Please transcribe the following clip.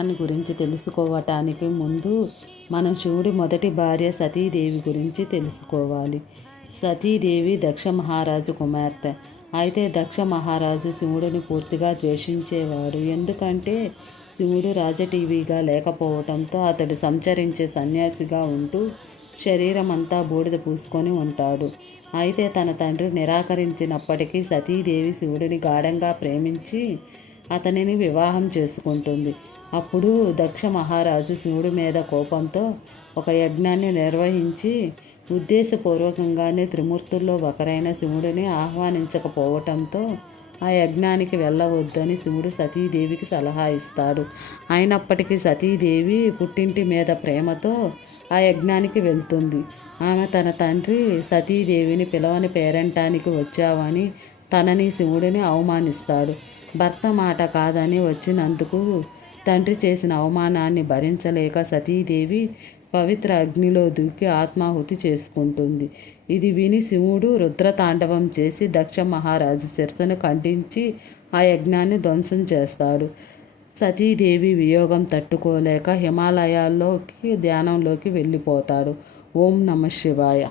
దాని గురించి తెలుసుకోవటానికి ముందు మనం శివుడి మొదటి భార్య సతీదేవి గురించి తెలుసుకోవాలి. సతీదేవి దక్ష మహారాజు కుమార్తె. అయితే దక్ష మహారాజు శివుడిని పూర్తిగా ద్వేషించేవాడు. ఎందుకంటే శివుడు రాజటీవీగా లేకపోవడంతో అతడు సంచరించే సన్యాసిగా ఉంటూ శరీరం అంతా బూడిద పూసుకొని ఉంటాడు. అయితే తన తండ్రి నిరాకరించినప్పటికీ సతీదేవి శివుడిని గాఢంగా ప్రేమించి అతనిని వివాహం చేసుకుంటుంది. అప్పుడు దక్ష మహారాజు శివుడి మీద కోపంతో ఒక యజ్ఞాన్ని నిర్వహించి ఉద్దేశపూర్వకంగానే త్రిమూర్తుల్లో ఒకరైన శివుడిని ఆహ్వానించకపోవటంతో ఆ యజ్ఞానికి వెళ్ళవద్దని శివుడు సతీదేవికి సలహా ఇస్తాడు. అయినప్పటికీ సతీదేవి పుట్టింటి మీద ప్రేమతో ఆ యజ్ఞానికి వెళ్తుంది. ఆమె తన తండ్రి సతీదేవిని పిలవని పేరంటానికి వచ్చావని తనని శివుడిని అవమానిస్తాడు. భర్త మాట కాదని వచ్చినందుకు తండ్రి చేసిన అవమానాన్ని భరించలేక సతీదేవి పవిత్ర అగ్నిలో దూకి ఆత్మాహుతి చేసుకుంటుంది. ఇది విని శివుడు రుద్రతాండవం చేసి దక్ష మహారాజు శిరస్సును ఖండించి ఆ యజ్ఞాన్ని ధ్వంసం చేస్తాడు. సతీదేవి వియోగం తట్టుకోలేక హిమాలయాల్లోకి ధ్యానంలోకి వెళ్ళిపోతాడు. ఓం నమ శివాయ.